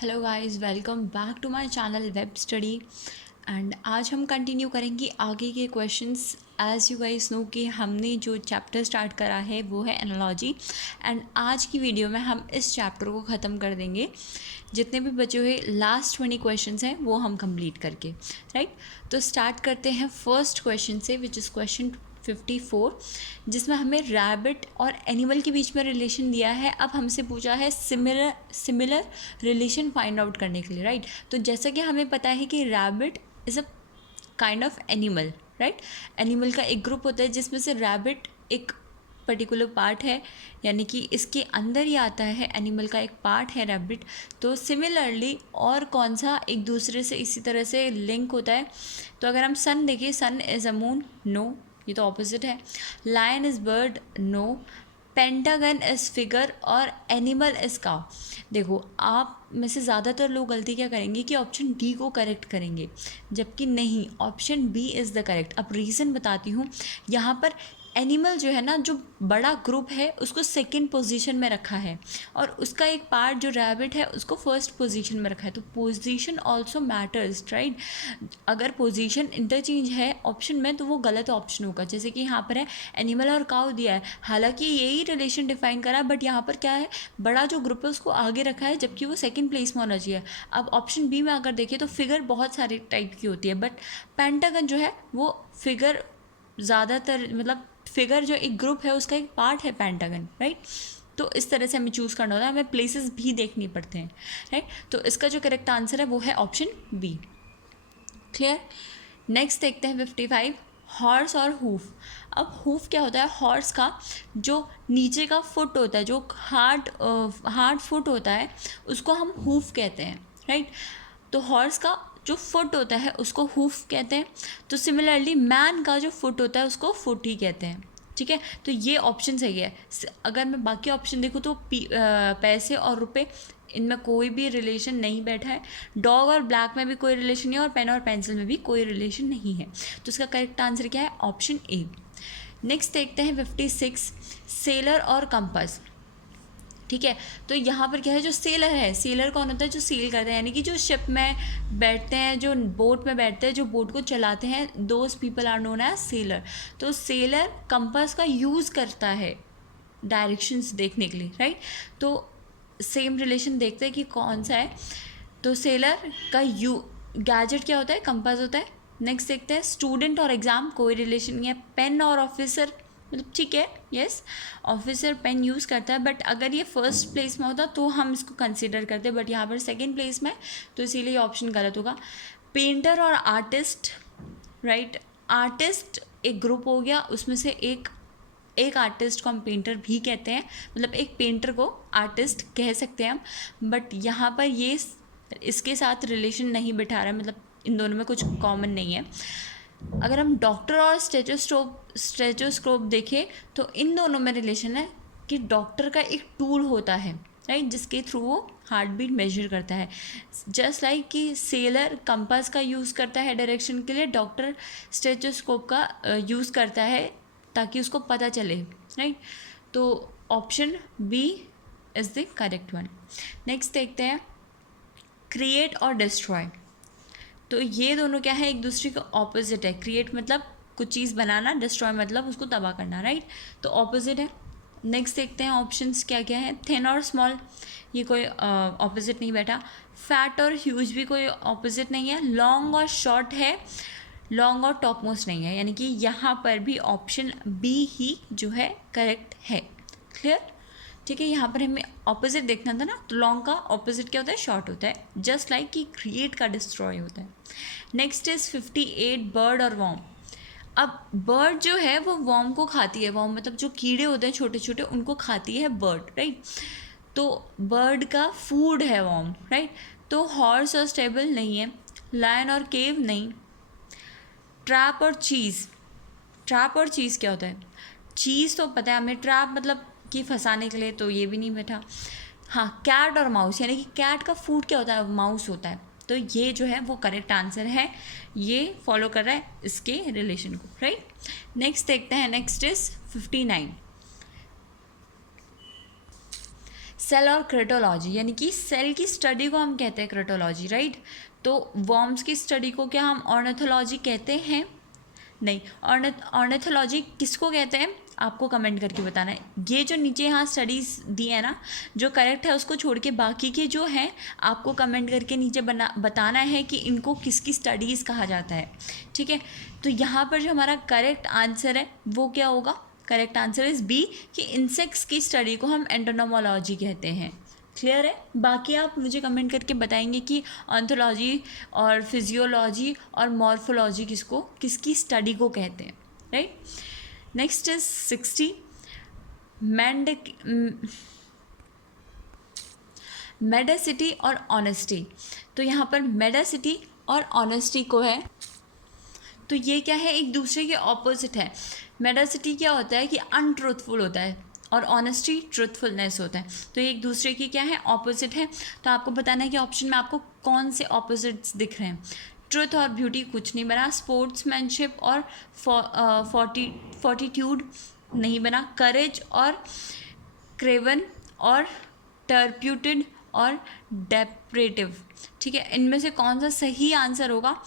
Hello guys, welcome back to my channel Web Study. And आज हम continue करेंगे आगे के questions. As you guys know कि हमने जो चैप्टर स्टार्ट करा है वो है एनालॉजी। एंड आज की वीडियो में हम इस चैप्टर को ख़त्म कर देंगे। जितने भी बचे हुए लास्ट 20 क्वेश्चंस हैं वो हम कंप्लीट करके, राइट। तो स्टार्ट करते हैं फर्स्ट क्वेश्चन से, विच इज़ क्वेश्चन 54, जिसमें हमें रैबिट और एनिमल के बीच में रिलेशन दिया है। अब हमसे पूछा है सिमिलर रिलेशन फाइंड आउट करने के लिए, राइट। तो जैसा कि हमें पता है कि rabbit is a kind of animal, right. Animal का एक ग्रुप होता है जिसमें से रैबिट एक पर्टिकुलर पार्ट है, यानी कि इसके अंदर ही आता है, एनिमल का एक पार्ट है रैबिट। तो सिमिलरली और कौन सा एक दूसरे से इसी तरह से लिंक होता है, तो अगर हम सन देखें, sun is a moon, no, ये तो ऑपोजिट है। Lion is bird, no. Pentagon is figure और एनिमल इज़ काउ। देखो, आप में से ज़्यादातर लोग गलती क्या करेंगे कि ऑप्शन डी को करेक्ट करेंगे, जबकि नहीं, option B is the correct. अब रीज़न बताती हूँ। यहाँ पर एनिमल जो है ना, जो बड़ा ग्रुप है उसको सेकंड पोजीशन में रखा है, और उसका एक पार्ट जो रैबिट है उसको फर्स्ट पोजीशन में रखा है। तो पोजीशन ऑल्सो मैटर्स, राइट। अगर पोजीशन इंटरचेंज है ऑप्शन में तो वो गलत ऑप्शन होगा। जैसे कि यहाँ पर है एनिमल और काउ दिया है, हालांकि यही रिलेशन डिफाइन करा है, बट यहाँ पर क्या है, बड़ा जो ग्रुप है उसको आगे रखा है, जबकि वो सेकंड प्लेस में होना चाहिए। अब ऑप्शन बी में अगर देखें तो फिगर बहुत सारे टाइप की होती है, बट पेंटागन जो है वो फिगर ज़्यादातर, मतलब फिगर जो एक ग्रुप है उसका एक पार्ट है पेंटागन, राइट। तो इस तरह से हमें चूज़ करना होता है, हमें प्लेसेस भी देखनी पड़ते हैं, राइट। तो इसका जो करेक्ट आंसर है वो है ऑप्शन बी। क्लियर। नेक्स्ट देखते हैं 55, हॉर्स और हूफ। अब हूफ क्या होता है? हॉर्स का जो नीचे का फुट होता है, जो हार्ड फुट होता है, उसको हम हूफ कहते हैं, राइट। तो हॉर्स का जो फुट होता है उसको हूफ कहते हैं। तो सिमिलरली मैन का जो फुट होता है उसको फुट ही कहते हैं, ठीक है। तो ये ऑप्शन सही है। अगर मैं बाकी ऑप्शन देखूँ तो पैसे और रुपए, इनमें कोई भी रिलेशन नहीं बैठा है। डॉग और ब्लैक में भी कोई रिलेशन नहीं है, और पेन और पेंसिल में भी कोई रिलेशन नहीं है। तो इसका करेक्ट आंसर क्या है? Option A. नेक्स्ट देखते हैं 56, सेलर और कंपास। ठीक है। तो यहाँ पर क्या है, जो सेलर है, सेलर कौन होता है? जो सेल करते हैं, यानी कि जो शिप में बैठते हैं, जो बोट में बैठते हैं, जो बोट को चलाते हैं, those people are known as sailor. तो सेलर कंपास का यूज़ करता है डायरेक्शंस देखने के लिए, राइट। तो सेम रिलेशन देखते हैं कि कौन सा है। तो सेलर का गैजेट क्या होता है? कंपास होता है। नेक्स्ट देखते हैं स्टूडेंट और एग्ज़ाम, कोई रिलेशन नहीं है। पेन और ऑफिसर, मतलब ठीक है, यस, ऑफिसर पेन यूज़ करता है, बट अगर ये फर्स्ट प्लेस में होता तो हम इसको कंसिडर करते, बट यहाँ पर सेकंड प्लेस में, तो इसीलिए ऑप्शन गलत होगा। पेंटर और आर्टिस्ट, राइट। आर्टिस्ट एक ग्रुप हो गया, उसमें से एक आर्टिस्ट को हम पेंटर भी कहते हैं, मतलब एक पेंटर को आर्टिस्ट कह सकते हैं हम, बट यहाँ पर ये इसके साथ रिलेशन नहीं बिठा रहा है, मतलब इन दोनों में कुछ कॉमन नहीं है। अगर हम डॉक्टर और स्टेथोस्कोप देखें तो इन दोनों में रिलेशन है कि डॉक्टर का एक टूल होता है, राइट, जिसके थ्रू वो हार्ट बीट मेजर करता है। जस्ट लाइक कि सेलर कंपास का यूज़ करता है डायरेक्शन के लिए, डॉक्टर स्टेथोस्कोप का यूज़ करता है ताकि उसको पता चले, राइट। तो option B is the correct one. Next देखते हैं क्रिएट और डिस्ट्रॉय। तो ये दोनों क्या है? एक दूसरे के ऑपोजिट है। क्रिएट मतलब कुछ चीज़ बनाना, डिस्ट्रॉय मतलब उसको तबाह करना, राइट। तो ऑपोजिट है। नेक्स्ट देखते हैं ऑप्शंस क्या क्या है। थिन और स्मॉल, ये कोई ऑपोजिट नहीं बैठा। फैट और ह्यूज भी कोई ऑपोजिट नहीं है। लॉन्ग और शॉर्ट है, लॉन्ग और टॉप मोस्ट नहीं है, यानी कि यहाँ पर भी ऑप्शन बी ही जो है करेक्ट है। क्लियर, ठीक है। यहाँ पर हमें ऑपोजिट देखना था ना, तो लॉन्ग का ऑपोजिट क्या होता है? शॉर्ट होता है, जस्ट लाइक कि क्रिएट का डिस्ट्रॉय होता है। नेक्स्ट इज 58, बर्ड और वॉर्म। अब बर्ड जो है वो वॉर्म को खाती है, वॉर्म मतलब जो कीड़े होते हैं छोटे छोटे, उनको खाती है बर्ड, राइट। तो बर्ड का फूड है वॉर्म, राइट। तो हॉर्स और स्टेबल नहीं है। लायन और केव नहीं। ट्रैप और चीज़, ट्रैप और चीज़ क्या होता है? चीज़ तो पता है हमें, ट्रैप मतलब कि फंसाने के लिए, तो ये भी नहीं बैठा। हाँ, कैट और माउस, यानी कि कैट का फूड क्या होता है? माउस होता है। तो ये जो है वो करेक्ट आंसर है, ये फॉलो कर रहा है इसके रिलेशन को, राइट। नेक्स्ट देखते हैं, नेक्स्ट इज 59, सेल और क्रेटोलॉजी, यानी कि सेल की स्टडी को हम कहते हैं क्रेटोलॉजी, राइट। तो वर्म्स की स्टडी को क्या हम ऑर्निथोलॉजी कहते हैं? नहीं। ऑर्निथोलॉजी किसको कहते हैं आपको कमेंट करके बताना है। ये जो नीचे यहाँ स्टडीज़ दी है ना, जो करेक्ट है उसको छोड़ के बाकी के जो हैं आपको कमेंट करके नीचे बताना है कि इनको किसकी स्टडीज़ कहा जाता है, ठीक है। तो यहाँ पर जो हमारा करेक्ट आंसर है वो क्या होगा? करेक्ट आंसर इज़ बी, कि इंसेक्ट्स की स्टडी को हम एंटोनोमोलॉजी कहते हैं। क्लियर है? बाकी आप मुझे कमेंट करके बताएंगे कि ऑन्थोलॉजी और फिजियोलॉजी और मॉर्फोलॉजी किसकी स्टडी को कहते हैं, राइट। नेक्स्ट इज 60 मेडासिटी और ऑनेस्टी। तो यहाँ पर मेडासिटी और ऑनेस्टी को है, तो ये क्या है? एक दूसरे के ऑपोजिट है। मेडासिटी क्या होता है कि अनट्रूथफुल होता है और ऑनेस्टी ट्रूथफुलनेस होता है, तो ये एक दूसरे की क्या है? ऑपोजिट है। तो आपको बताना है कि ऑप्शन में आपको कौन से ऑपोजिट्स दिख रहे हैं। ट्रुथ और ब्यूटी कुछ नहीं बना, स्पोर्ट्समैनशिप और फोर्टिट्यूड नहीं बना, करेज और क्रेवन और टर्प्यूटेड और डेप्रेटिव, ठीक है। इनमें से कौन सा सही आंसर होगा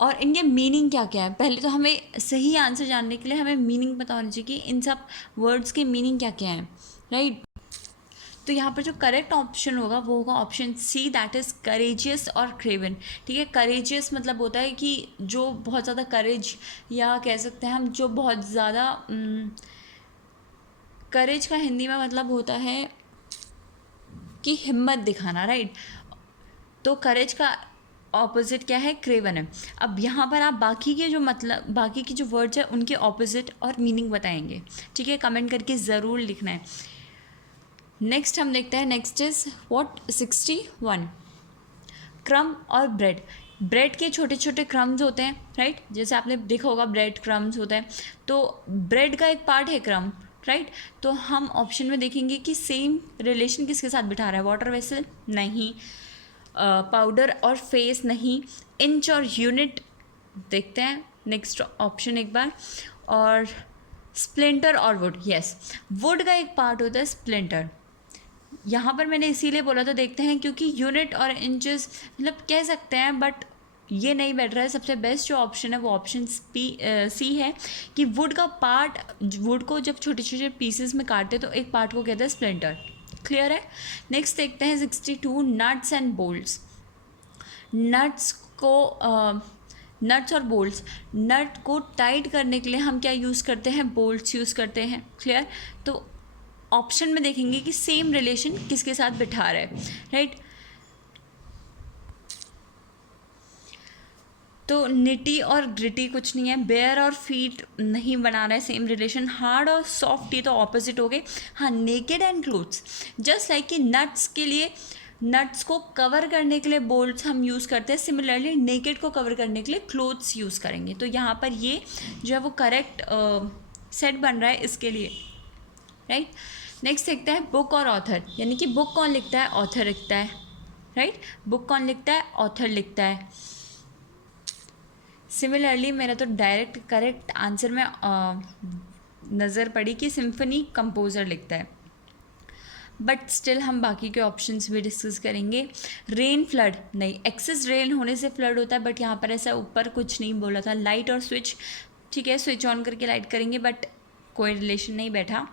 और इनके मीनिंग क्या क्या है? पहले तो हमें सही आंसर जानने के लिए हमें मीनिंग पता होनी चाहिए कि इन सब वर्ड्स के मीनिंग क्या क्या हैं, राइट। तो यहाँ पर जो करेक्ट ऑप्शन होगा वो होगा option C, that is courageous और क्रेवन, ठीक है। करेजियस मतलब होता है कि जो बहुत ज़्यादा करेज, या कह सकते हैं हम जो बहुत ज़्यादा करेज का हिंदी में मतलब होता है कि हिम्मत दिखाना, राइट। तो करेज का ऑपोजिट क्या है? क्रेवन है। अब यहाँ पर आप बाकी की जो वर्ड्स है उनके ऑपोजिट और मीनिंग बताएंगे, ठीक है। कमेंट करके ज़रूर लिखना है। नेक्स्ट हम देखते हैं, नेक्स्ट इज व्हाट 61 क्रम और ब्रेड। ब्रेड के छोटे छोटे क्रम्स होते हैं, राइट। जैसे आपने देखा होगा ब्रेड क्रम्स होते हैं, तो ब्रेड का एक पार्ट है क्रम, राइट। तो हम ऑप्शन में देखेंगे कि सेम रिलेशन किसके साथ बिठा रहा है? वाटर वेसल नहीं, पाउडर और फेस नहीं, इंच और यूनिट देखते हैं नेक्स्ट ऑप्शन एक बार, और स्प्लिंटर और वुड। यस, वुड का एक पार्ट होता है स्प्लिंटर। यहाँ पर मैंने इसीलिए बोला तो देखते हैं क्योंकि यूनिट और इंचेस मतलब कह सकते हैं, बट ये नहीं बैठ रहा है। सबसे बेस्ट जो ऑप्शन है वो ऑप्शन सी है कि वुड का पार्ट, वुड को जब छोटे छोटे पीसेस में काटते तो एक पार्ट को कहते हैं स्प्लिंटर। क्लियर है? नेक्स्ट देखते हैं 62 नट्स एंड बोल्ट्स। नट्स और बोल्ट्स, नट को टाइट करने के लिए हम क्या यूज़ करते हैं? बोल्ट्स यूज़ करते हैं। क्लियर? तो ऑप्शन में देखेंगे कि सेम रिलेशन किसके साथ बिठा रहा है, राइट। तो निटी और ग्रिटी कुछ नहीं है, बेयर और फीट नहीं बना रहा है सेम रिलेशन, हार्ड और सॉफ्ट ये तो ऑपोजिट हो गए। हाँ, naked and clothes, just like कि नट्स के लिए, नट्स को कवर करने के लिए बोल्ट्स हम यूज़ करते हैं, सिमिलरली नेकेड को कवर करने के लिए क्लोथ्स यूज़ करेंगे। तो यहाँ पर ये जो है वो करेक्ट सेट बन रहा है इसके लिए, राइट। नेक्स्ट देखते हैं बुक और ऑथर, यानी कि बुक कौन लिखता है? ऑथर लिखता है, राइट। बुक कौन लिखता है? ऑथर लिखता है। सिमिलरली मेरा तो डायरेक्ट करेक्ट आंसर में नज़र पड़ी कि सिम्फनी कंपोज़र लिखता है, बट स्टिल हम बाकी के ऑप्शंस भी डिस्कस करेंगे। रेन फ्लड नहीं, एक्सेस रेन होने से फ्लड होता है, बट यहाँ पर ऐसा ऊपर कुछ नहीं बोला था। लाइट और स्विच, ठीक है, स्विच ऑन करके लाइट करेंगे, बट कोई रिलेशन नहीं बैठा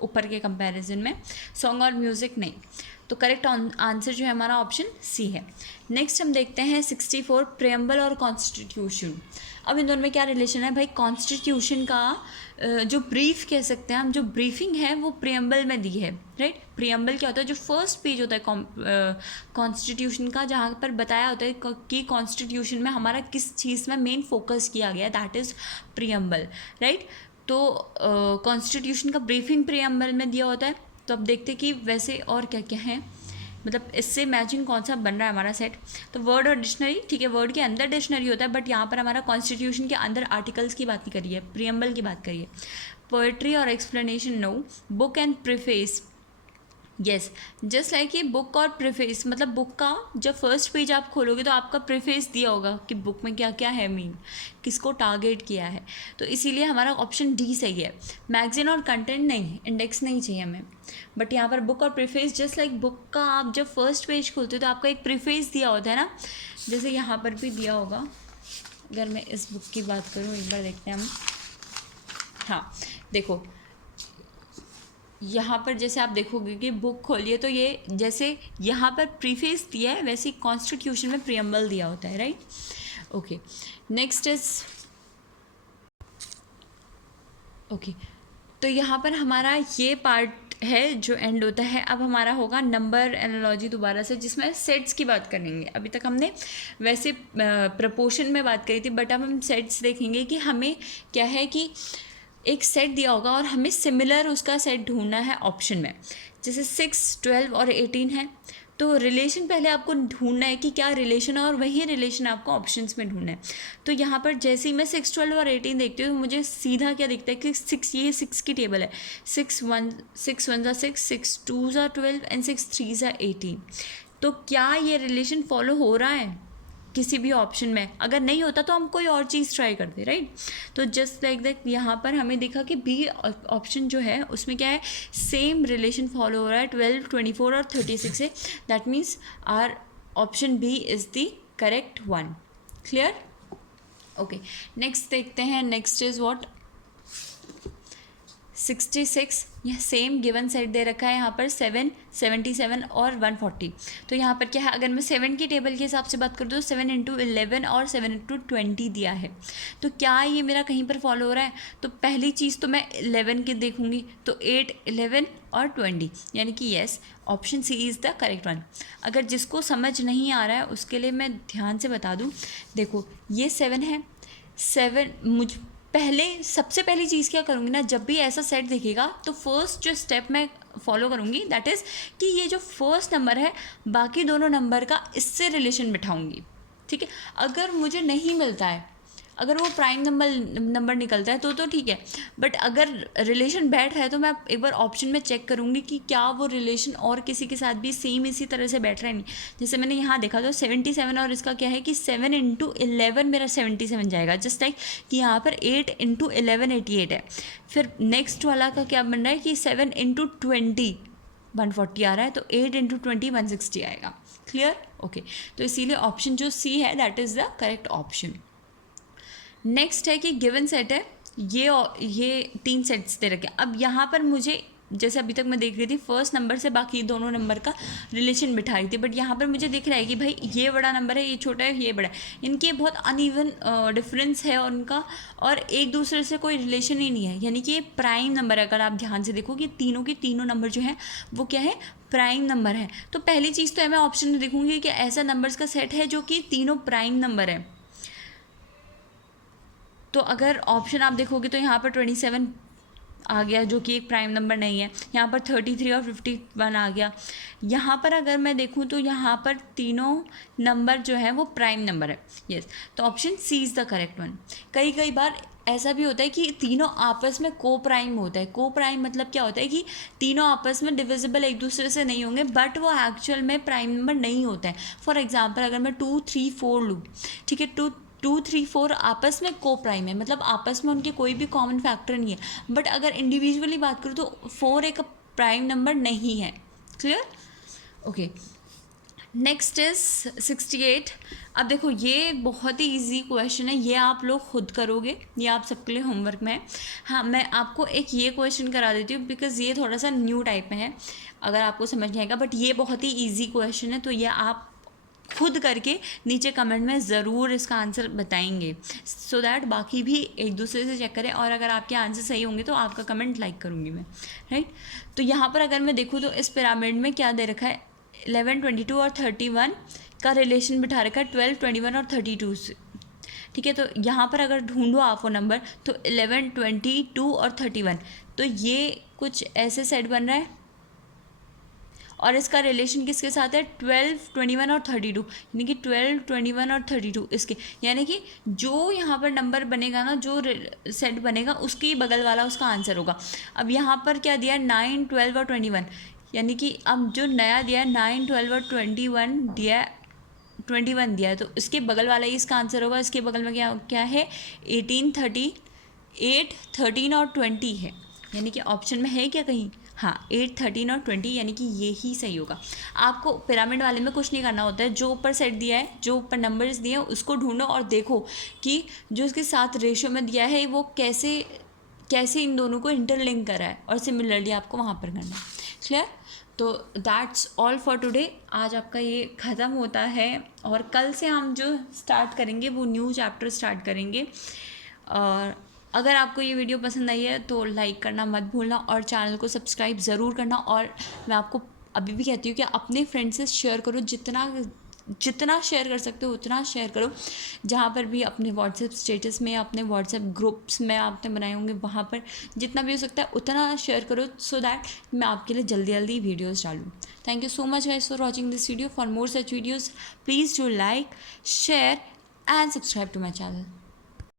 ऊपर के कंपैरिजन में। सॉन्ग और म्यूज़िक नहीं, तो करेक्ट आंसर जो है हमारा ऑप्शन सी है। नेक्स्ट हम देखते हैं 64 प्रियम्बल और कॉन्स्टिट्यूशन। अब इन दोनों में क्या रिलेशन है भाई? कॉन्स्टिट्यूशन का जो ब्रीफ कह सकते हैं हम, जो ब्रीफिंग है वो प्रियम्बल में दी है, राइट। प्रियम्बल क्या होता है? जो फर्स्ट पेज होता है कॉन्स्टिट्यूशन का, जहाँ पर बताया होता है कि कॉन्स्टिट्यूशन में हमारा किस चीज़ में मेन फोकस किया गया, दैट इज़ प्रियम्बल, राइट। तो कॉन्स्टिट्यूशन का ब्रीफिंग प्रियम्बल में दिया होता है। तो अब देखते कि वैसे और क्या क्या है, मतलब इससे मैचिंग कौन सा बन रहा है हमारा सेट। तो वर्ड और डिक्शनरी, ठीक है, वर्ड के अंदर डिक्शनरी होता है, बट यहाँ पर हमारा कॉन्स्टिट्यूशन के अंदर आर्टिकल्स की बात नहीं करिए, प्रियम्बल की बात करिए। पोएट्री और explanation no, book and preface yes, just like ये बुक और प्रीफेस, मतलब बुक का जब फर्स्ट पेज आप खोलोगे तो आपका प्रीफेस दिया होगा कि बुक में क्या क्या है, मीन किसको टारगेट किया है, तो इसीलिए हमारा ऑप्शन डी सही है। मैगजीन और कंटेंट नहीं, इंडेक्स नहीं चाहिए हमें, बट यहाँ पर बुक और प्रीफेस, जस्ट लाइक बुक का आप जब फर्स्ट पेज खोलते हो तो आपका एक प्रीफेस दिया होता है ना, जैसे यहाँ पर भी दिया होगा। अगर मैं इस बुक की बात करूँ, एक बार देखते हैं हम। हाँ देखो, यहाँ पर जैसे आप देखोगे कि बुक खोलिए तो ये जैसे यहाँ पर प्रीफेस दिया है, वैसे ही कॉन्स्टिट्यूशन में प्रियम्बल दिया होता है, right. Okay, next is okay, तो यहाँ पर हमारा ये पार्ट है जो एंड होता है। अब हमारा होगा नंबर एनालॉजी दोबारा से, जिसमें सेट्स की बात करेंगे। अभी तक हमने वैसे प्रपोर्शन में बात करी थी, बट अब हम सेट्स देखेंगे कि हमें क्या है कि एक सेट दिया होगा और हमें सिमिलर उसका सेट ढूंढना है ऑप्शन में। जैसे 6, 12 और 18 है, तो रिलेशन पहले आपको ढूंढना है कि क्या रिलेशन है, और वही रिलेशन आपको ऑप्शंस में ढूंढना है। तो यहाँ पर जैसे ही मैं 6, 12 और 18 देखती हूँ तो मुझे सीधा क्या दिखता है कि 6, ये 6 की टेबल है। 6 1 ज़ा 6, 6 2 ज़ा 12 एंड 6 3 ज़ा 18। तो क्या ये रिलेशन फॉलो हो रहा है किसी भी ऑप्शन में? अगर नहीं होता तो हम कोई और चीज़ ट्राई करते, राइट। तो जस्ट लाइक दैट यहाँ पर हमें देखा कि बी ऑप्शन जो है उसमें क्या है, सेम रिलेशन फॉलो हो रहा है, 12, 24 और 36 है। That means are option B is the correct one. Clear? Okay, next देखते हैं। Next is what, 66। यह सेम गिवन सेट दे रखा है यहाँ पर 7, 77 और 140। तो यहाँ पर क्या है, अगर मैं 7 की टेबल के हिसाब से बात करूँ तो 7 × 11 और 7 × 20 दिया है। तो क्या ये मेरा कहीं पर फॉलो हो रहा है? तो पहली चीज़ तो मैं 11 के देखूँगी, तो 8, 11 और 20, यानी कि yes, option C is the correct one. अगर जिसको समझ नहीं आ रहा है उसके लिए मैं ध्यान से बता दूँ। देखो ये 7 है, 7 पहले सबसे पहली चीज़ क्या करूँगी ना, जब भी ऐसा सेट दिखेगा तो फर्स्ट जो स्टेप मैं फॉलो करूँगी दैट इज़ कि ये जो फर्स्ट नंबर है बाकी दोनों नंबर का इससे रिलेशन बिठाऊँगी, ठीक है। अगर मुझे नहीं मिलता है, अगर वो प्राइम नंबर निकलता है तो ठीक है, बट अगर रिलेशन बैठ रहा है तो मैं एक बार ऑप्शन में चेक करूँगी कि क्या वो रिलेशन और किसी के साथ भी सेम इसी तरह से बैठ रहा है नहीं। जैसे मैंने यहाँ देखा तो 77 और इसका क्या है कि 7 × 11 मेरा 77 जाएगा, जस्ट लाइक कि यहाँ पर 8 × 11 88 है। फिर नेक्स्ट वाला का क्या बन रहा है कि 7 × 20 140 आ रहा है, तो 8 × 20 160 आएगा। क्लियर? ओके, तो इसीलिए ऑप्शन जो सी है that is the correct option. Next है कि गिवन सेट है, ये 3 सेट्स दे रखे हैं। अब यहाँ पर मुझे, जैसे अभी तक मैं देख रही थी फर्स्ट नंबर से बाकी दोनों नंबर का रिलेशन बिठा रही थी, बट यहाँ पर मुझे दिख रहा है कि भाई ये बड़ा नंबर है, ये छोटा है, ये बड़ा है, इनके बहुत अनइवन डिफरेंस है उनका, और एक दूसरे से कोई रिलेशन ही नहीं है, यानी कि ये प्राइम नंबर है। अगर आप ध्यान से देखो कि तीनों नंबर जो है वो क्या है, प्राइम नंबर है। तो पहली चीज़ तो मैं ऑप्शन में देखूँगी कि ऐसा नंबर्स का सेट है जो कि तीनों प्राइम नंबर है। तो अगर ऑप्शन आप देखोगे तो यहाँ पर 27 आ गया जो कि एक प्राइम नंबर नहीं है, यहाँ पर 33 और 51 आ गया। यहाँ पर अगर मैं देखूँ तो यहाँ पर तीनों नंबर जो है वो प्राइम नंबर है, यस। तो option C is the correct one. कई बार ऐसा भी होता है कि तीनों आपस में को प्राइम होता है। को प्राइम मतलब क्या होता है कि तीनों आपस में डिविजिबल एक दूसरे से नहीं होंगे, बट वो एक्चुअल में प्राइम नंबर नहीं होता है। फॉर एग्जांपल अगर मैं 2, 3, 4 लूँ, ठीक है, 2, 3, 4 आपस में को प्राइम है, मतलब आपस में उनके कोई भी कॉमन फैक्टर नहीं है, बट अगर इंडिविजुअली बात करूँ तो 4 एक प्राइम नंबर नहीं है। क्लियर? Okay, next is 68। अब देखो ये बहुत ही इजी क्वेश्चन है, ये आप लोग खुद करोगे, ये आप सबके लिए होमवर्क में है। हाँ, मैं आपको एक ये क्वेश्चन करा देती हूँ बिकॉज ये थोड़ा सा न्यू टाइप में है, अगर आपको समझ नहीं आएगा, बट ये बहुत ही ईजी क्वेश्चन है, तो ये आप खुद करके नीचे कमेंट में ज़रूर इसका आंसर बताएंगे, सो दैट बाकी भी एक दूसरे से चेक करें, और अगर आपके आंसर सही होंगे तो आपका कमेंट लाइक करूँगी मैं, राइट। तो यहाँ पर अगर मैं देखूँ तो इस पिरामिड में क्या दे रखा है, 11, 22 और 31 का रिलेशन बिठा रखा है 12, 21 और 32 से, ठीक है। तो यहाँ पर अगर ढूंढो आप वो नंबर तो 11, 22 और 31, तो ये कुछ ऐसे सेट बन रहा है, और इसका रिलेशन किसके साथ है, 12, 21 और 32, यानी कि 12, 21 और 32 इसके, यानी कि जो यहाँ पर नंबर बनेगा ना, जो सेट बनेगा उसके बगल वाला उसका आंसर होगा। अब यहाँ पर क्या दिया है, 9, 12 और 21, यानी कि अब जो नया दिया है 9, 12 और 21 दिया है, 21 दिया है, तो इसके बगल वाला ही इसका आंसर होगा। इसके बगल में क्या क्या है, 18, 38, 13 और 20 है, यानी कि ऑप्शन में है क्या कहीं, हाँ 8, 13 और 20, यानी कि ये ही सही होगा। आपको पिरामिड वाले में कुछ नहीं करना होता है, जो ऊपर सेट दिया है, जो ऊपर नंबर्स दिए हैं उसको ढूंढो और देखो कि जो इसके साथ रेशियो में दिया है वो कैसे कैसे इन दोनों को इंटरलिंक करा है, और सिमिलरली आपको वहाँ पर करना है। क्लियर? तो दैट्स ऑल फॉर टुडे। आज आपका ये ख़त्म होता है, और कल से हम जो स्टार्ट करेंगे वो न्यू चैप्टर स्टार्ट करेंगे। और अगर आपको ये वीडियो पसंद आई है तो लाइक करना मत भूलना, और चैनल को सब्सक्राइब ज़रूर करना। और मैं आपको अभी भी कहती हूँ कि अपने फ्रेंड्स से शेयर करो, जितना शेयर कर सकते हो उतना शेयर करो। जहाँ पर भी अपने व्हाट्सएप स्टेटस में, अपने व्हाट्सएप ग्रुप्स में आपने बनाए होंगे वहाँ पर जितना भी हो सकता है उतना शेयर करो, सो दैट मैं आपके लिए जल्दी जल्दी वीडियोज़ डालूँ। Thank you so much guys for watching this video. For more such videos please do like, share and subscribe to my channel.